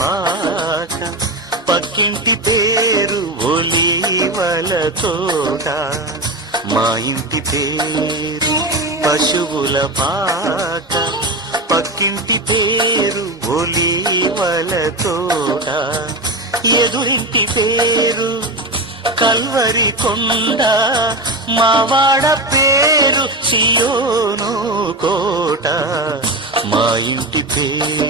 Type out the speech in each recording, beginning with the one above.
పాక పక్కింటి పేరు ఒలీవల తోట. మా ఇంటి పేరు పశువుల పాక పక్కింటి పేరు ఒలీవల తోట. ఎదురింటి పేరు కల్వరి కొండ మావాడ పేరు సియోను కోట. మా ఇంటి పేరు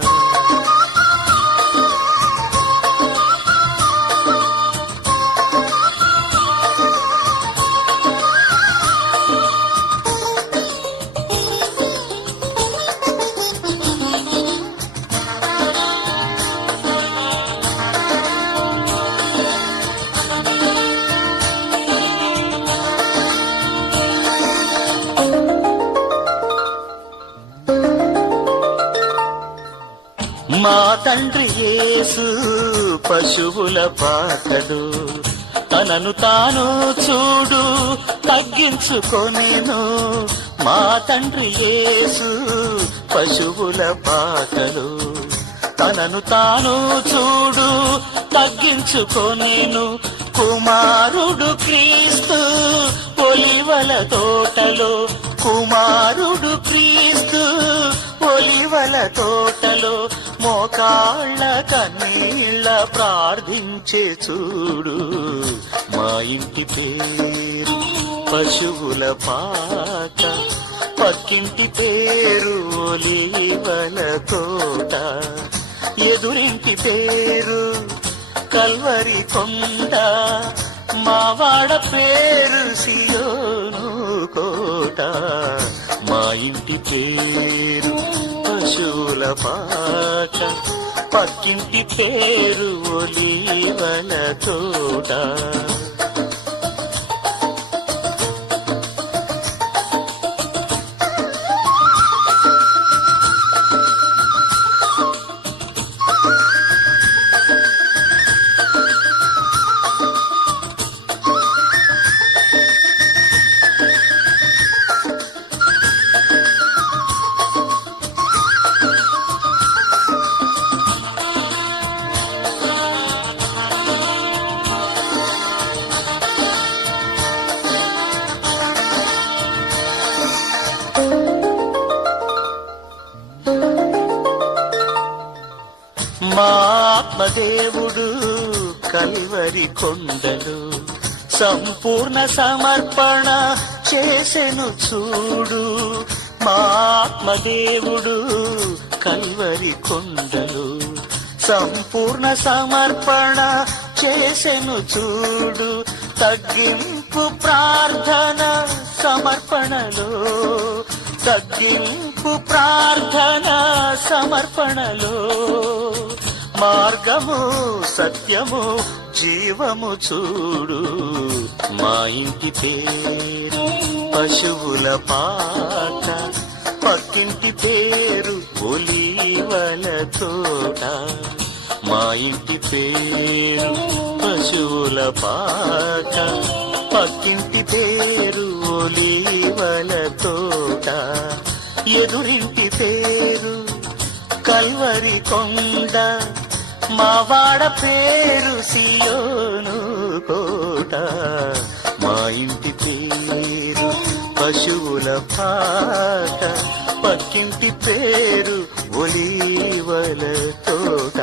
తండ్రి యేసు పశువుల పాకడు. తనను తాను చూడు తగ్గించుకొనేను. మా తండ్రి యేసు పశువుల పాకడు. తనను తాను చూడు తగ్గించుకొనేను. కుమారుడు క్రీస్తు ఒలివల తోటలో. కుమారుడు క్రీస్తు ఒలివల తోటలో. మోకాళ్ళ కన్నీళ్ళ ప్రార్థించే చూడు. మా ఇంటి పేరు పశువుల పాక పక్కింటి పేరు ఒలివల తోట. ఎదురింటి పేరు కల్వరి కొండ. మావాడ పేరు సియోను కోట. మా ఇంటి పేరు పశువుల పాట పక్కింటి పేరు ఒలీవల తోట. దేవుడు కలివరి కొండలు. సంపూర్ణ సమర్పణ చేసెను చూడు. మా ఆత్మదేవుడు కల్వరి కొండలు. సంపూర్ణ సమర్పణ చేసెను చూడు. తగ్గింపు ప్రార్థన సమర్పణలో. తగ్గింపు ప్రార్థన సమర్పణలో. మార్గము సత్యము జీవము చూడు. మా ఇంటి పేరు పశువుల పాట. పక్కింటి పేరు ఒలీవల తోట. మా ఇంటి పేరు పశువుల పాట. పక్కింటి పేరు ఒలీవల తోట. ఎదురింటి పేరు కల్వరి కొండ. మావాడ పేరు సియోను కోట. మా ఇంటి పేరు పశువుల పాట. పక్కింటి పేరు ఒలీవల తోట.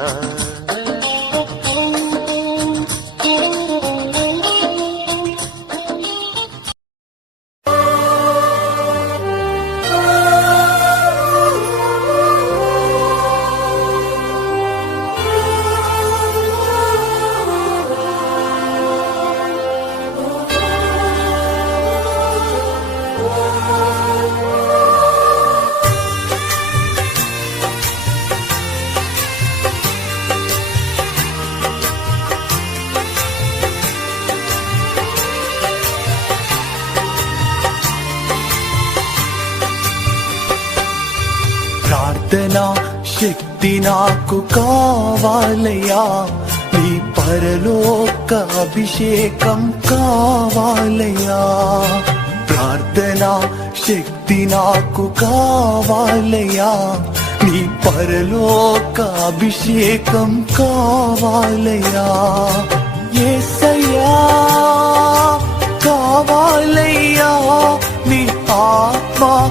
కావాలయ్యా. నీ పరలోక అభిషేకం కావాలయ్యా. ప్రార్థన శక్తి నాకు కావాలయ్యా. నీ పరలోక అభిషేకం కావాలయ్యా. ఏసయ్యా కావాలయ్యా నీ ఆత్మ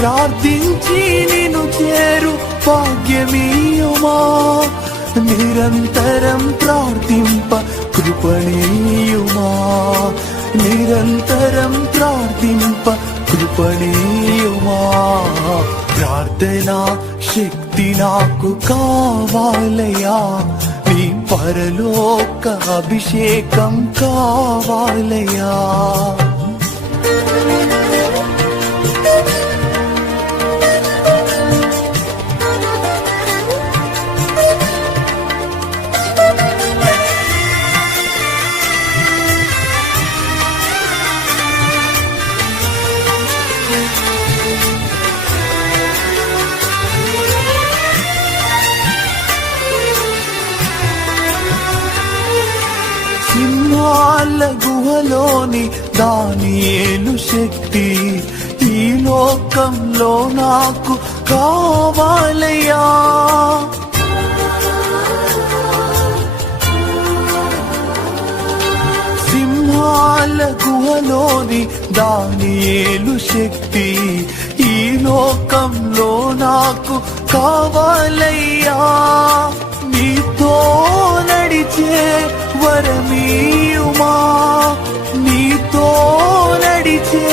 ప్రార్థించి నిన్ను చేరు భాగ్యమీయుమా. నిరంతరం ప్రార్థింప కృపణీయుమా. నిరంతరం ప్రార్థింప కృపణీయుమా. ప్రార్థనా శక్తి నాకు కావాలయా నీ పరలోక అభిషేకం కావాలయా గుహలోని దానియేలు శక్తి ఈ లోకంలో నాకు కావాలయ్యా. సింహాల గుహలోని దానియేలు శక్తి ఈ లోకంలో నాకు కావాలయ్యా. నీతో నడిచే వరమీయుమా నీతో నడిచే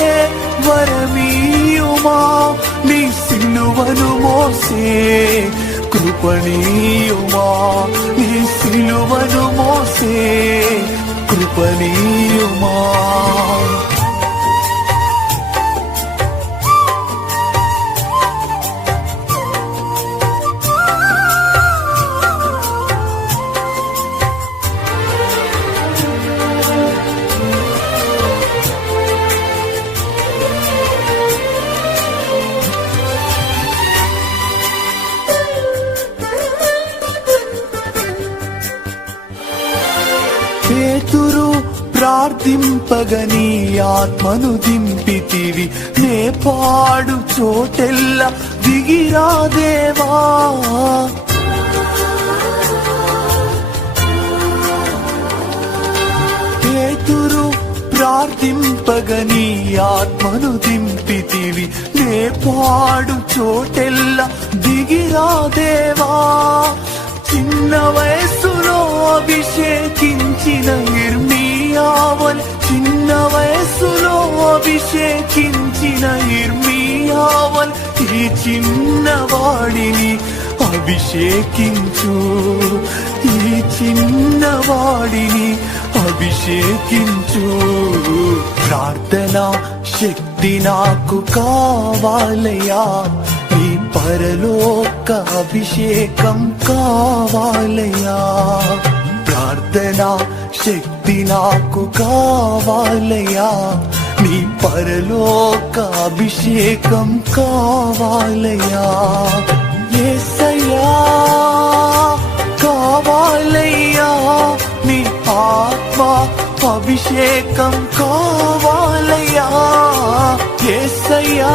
వరమీయుమా నీ సిలువను మోసే కృపణీయుమా నీ సిలువను మోసే కృపణీయుమా. పేతురు ప్రార్థింపగని ఆత్మను దింపితివి. నే పాడు చోటెల్ల దిగిరా దేవా. పేతురు ప్రార్థింపగని ఆత్మను దింపితివి. నే పాడు చోటెల్ల దిగిరా దేవా. చిన్న వయస్సులో అభిషేకించిన ఇర్మియావన్ చిన్న వయస్సులో అభిషేకించిన ఇర్మియావన్ ఈ చిన్నవాడిని అభిషేకించు. ఈ చిన్నవాడిని అభిషేకించు. ప్రార్థన శక్తి నాకు కావాలయా పరలోక అభిషేకం కావాలయా ప్రార్థన శక్తి శక్తి నాకు కావాలయా నీ పరలోక అభిషేకం కావాలయా ఏసయ్యా కావాలయ్యా. నీ ఆత్మ అభిషేకం కావాలయ్యా. ఏసయ్యా.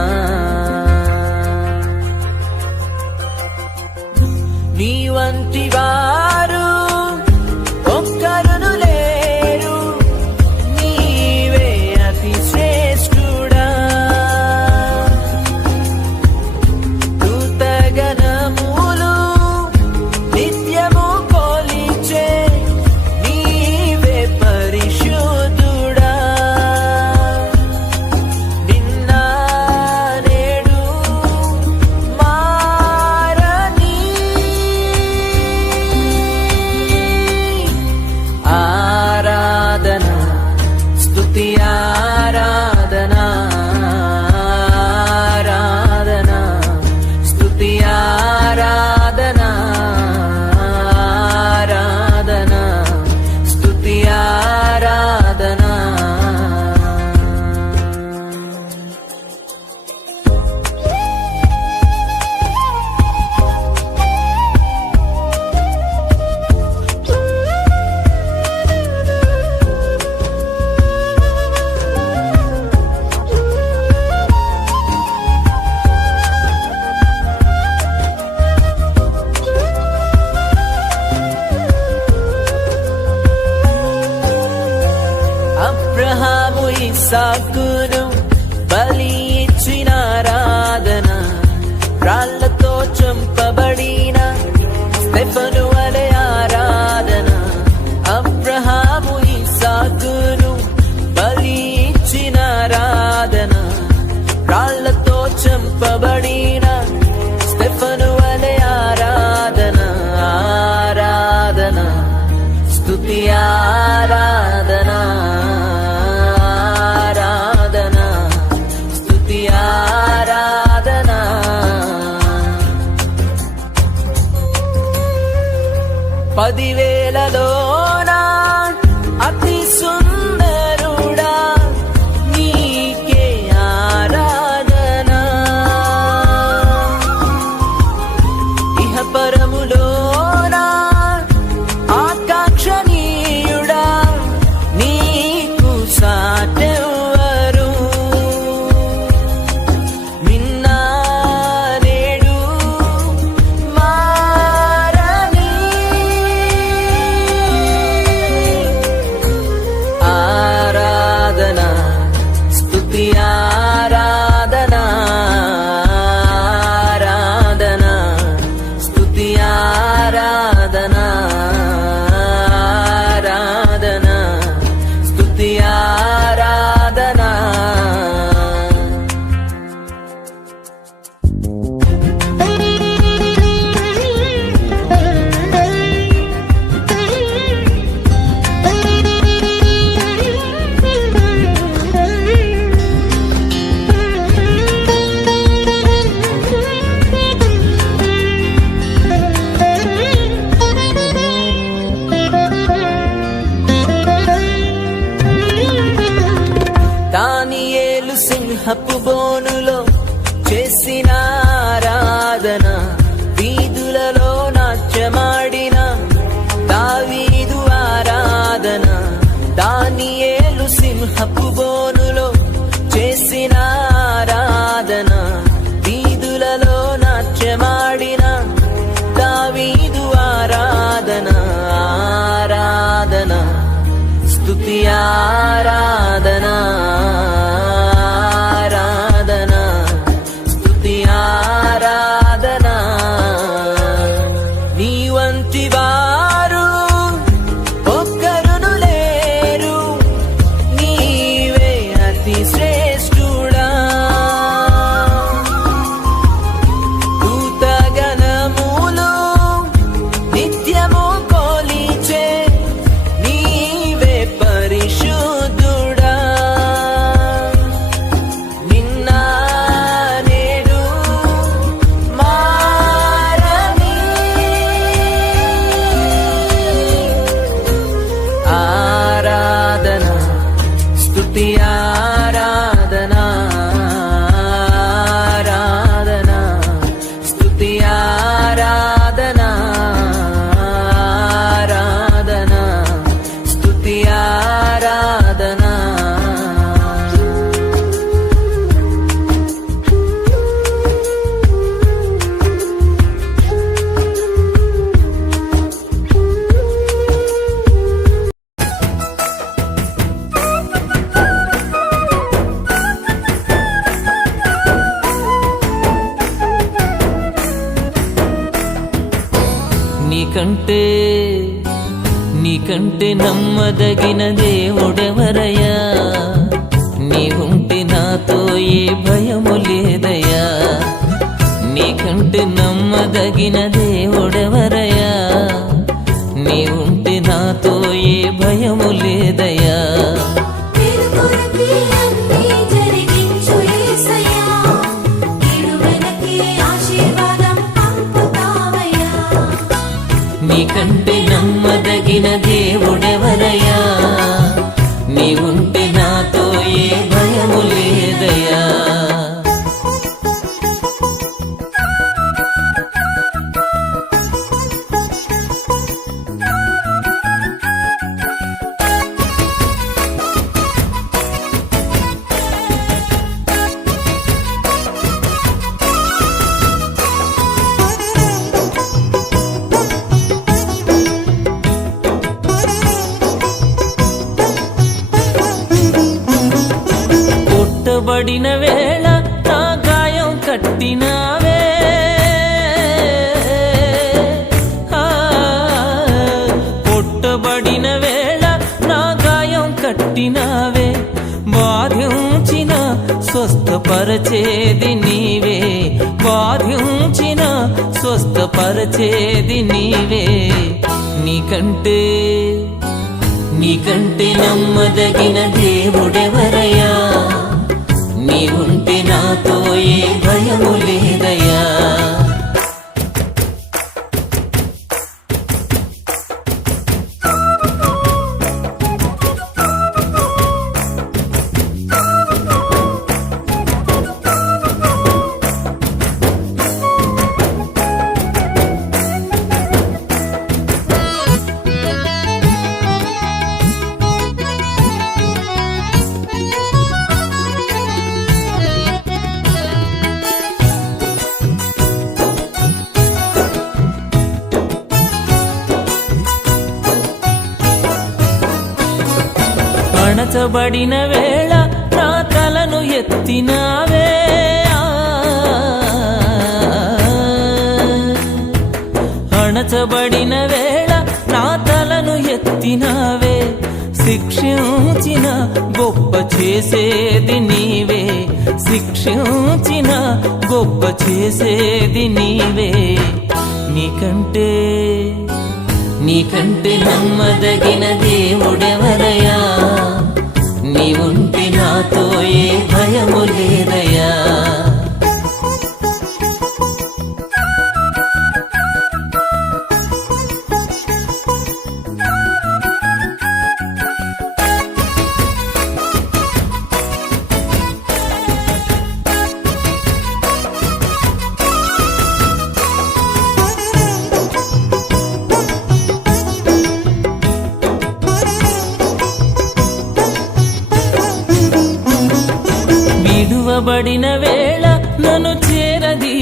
స్థుతి ఆరాధనా ఆరాధన స్తుతి ఆరాధన. పదివేలలోన స్తుతి నీకంటే నీకంటే నమ్మదగిన దేవుడెవరయ్యా? నీవుంటే నాతో ఏ భయము లేదయ్యా? నీకంటే నమ్మదగిన దేవుడెవరయ్యా? నీవుంటే నాతో ఏ భయము లేదయ్యా? స్వస్థపరచేది నీవే బాధించిన స్వస్థపరచేది నీవే. నీకంటే నీకంటే నమ్మదగిన దేవుడెవరయ్యా? నీవుంటే నాతో ఏ భయము లేదయ్యా? పిలువబడిన వేళ నా తలను ఎత్తినావే. అణచబడిన వేళ నా తలను ఎత్తినావే. శిక్షించిన గొప్ప చేసేది నీవే. శిక్షించిన గొప్ప చేసేది నీవే. నీకంటే నీకంటే నమ్మదగిన దేవుడెవరయా భయము లేదయ్యా.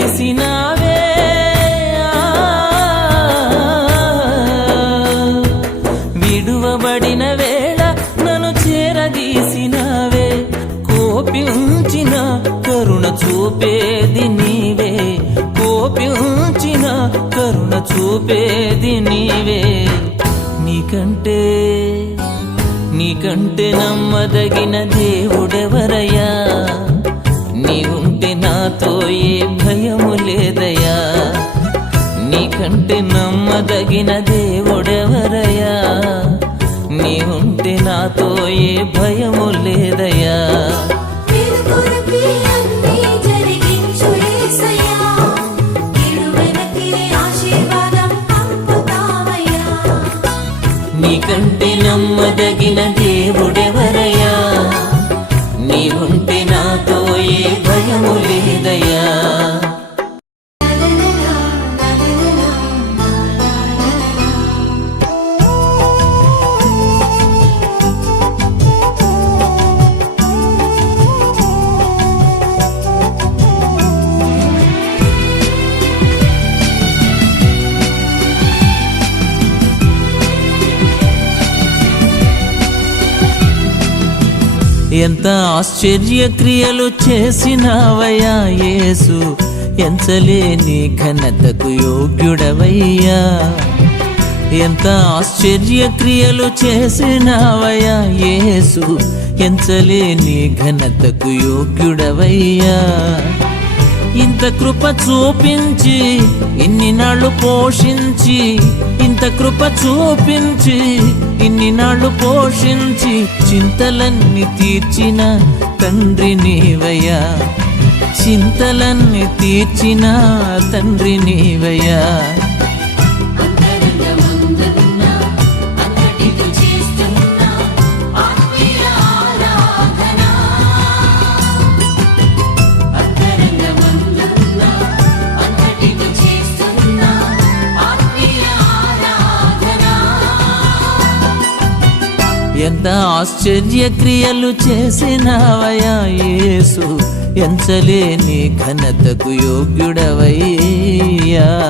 చేసినావే. విడువబడిన వేళ నన్ను చేరదీసినావే. కోపించిన కరుణ చూపేది నీవే. కోపించిన కరుణ చూపేది నీవే. నీకంటే నీకంటే నమ్మదగిన దేవుడెవరయ్యా? నాతో ఏ భయము లేదయ్యా? నీకంటే నమ్మదగిన దేవుడెవరయ్యా? నీవుంటే నాతో ఏ భయము పంపుతావయ్యా నీకంటే నమ్మదగిన దేవుడెవరయ్యా? నీవుంటే నాతో ఏ భయము లేదయా ఎంత ఆశ్చర్య క్రియలు చేసినావయ్యా యేసు? ఎంచలేని ఘనతకు యోగ్యుడవయ్యా. ఎంత ఆశ్చర్య క్రియలు చేసినావయ్యా యేసు? ఎంచలేని ఘనతకు యోగ్యుడవయ్యా. ఇంత కృప చూపించి ఇన్ని నాళ్ళు పోషించి ఇంత కృప చూపించి ఇన్ని నాళ్ళు పోషించి చింతలన్నీ తీర్చిన తండ్రి నీవయ్యా. చింతలన్నీ తీర్చిన తండ్రి నీవయ్యా. ఎంత ఆశ్చర్య క్రియలు చేసినావయ్యా యేసు? ఎంచలేని ఘనతకు యోగ్యుడవయ్యా.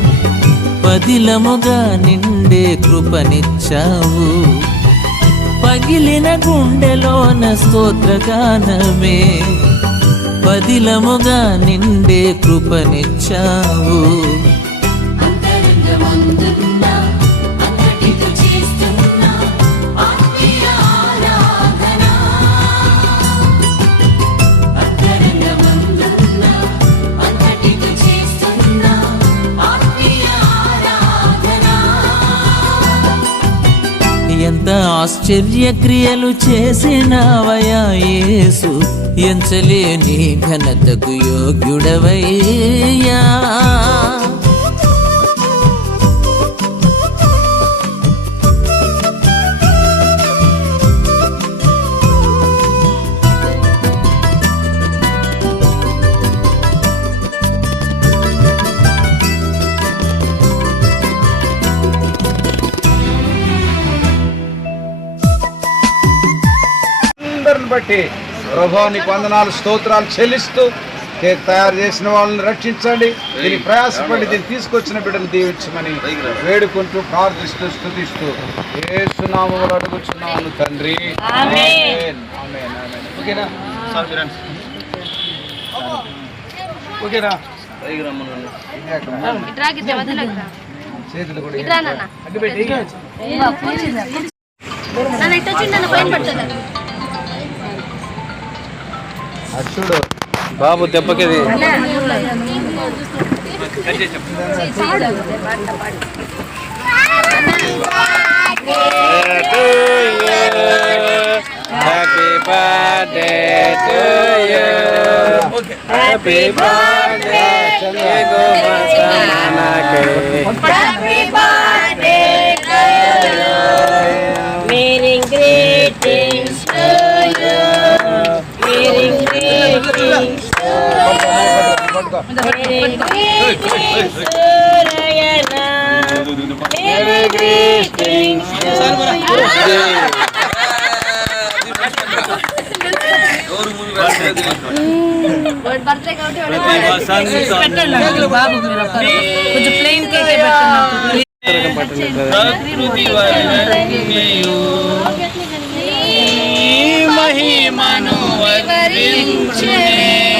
పదిలముగా నిండే కృపనిచ్చావు. పగిలిన గుండెలోన స్తోత్రగానమే. పదిలముగా నిండే కృపనిచ్చావు. ఎంత ఆశ్చర్య క్రియలు చేసినావయ్యా యేసు? ఎంచలేని ఘనతకు యోగ్యుడవయ్యా. బట్టి ప్రభా నీకు వందనాలు స్తోత్రాలు చెల్లిస్తూ కేక్ తయారు చేసిన వాళ్ళని రక్షించండి. దీన్ని ప్రయాసపడి దీన్ని తీసుకొచ్చిన బిడ్డలు దీవించమని వేడుకుంటూ ప్రార్థిస్తూ స్తుతిస్తూ ఏసునామములు అడుగుచున్నాను తండ్రి. ఓకేనా? ఓకేనా. చేతులు కూడా అడ్డుపెట్టి అటు చూడు. బాబు దెబ్బకిది. Happy birthday to you happy birthday మనకి Many greetings. కొంచెం ప్లెయిన్ కేక్ ప్రకృతి వర్ణన్యయు నీ మహిమను వర్ణించునే ప్రతి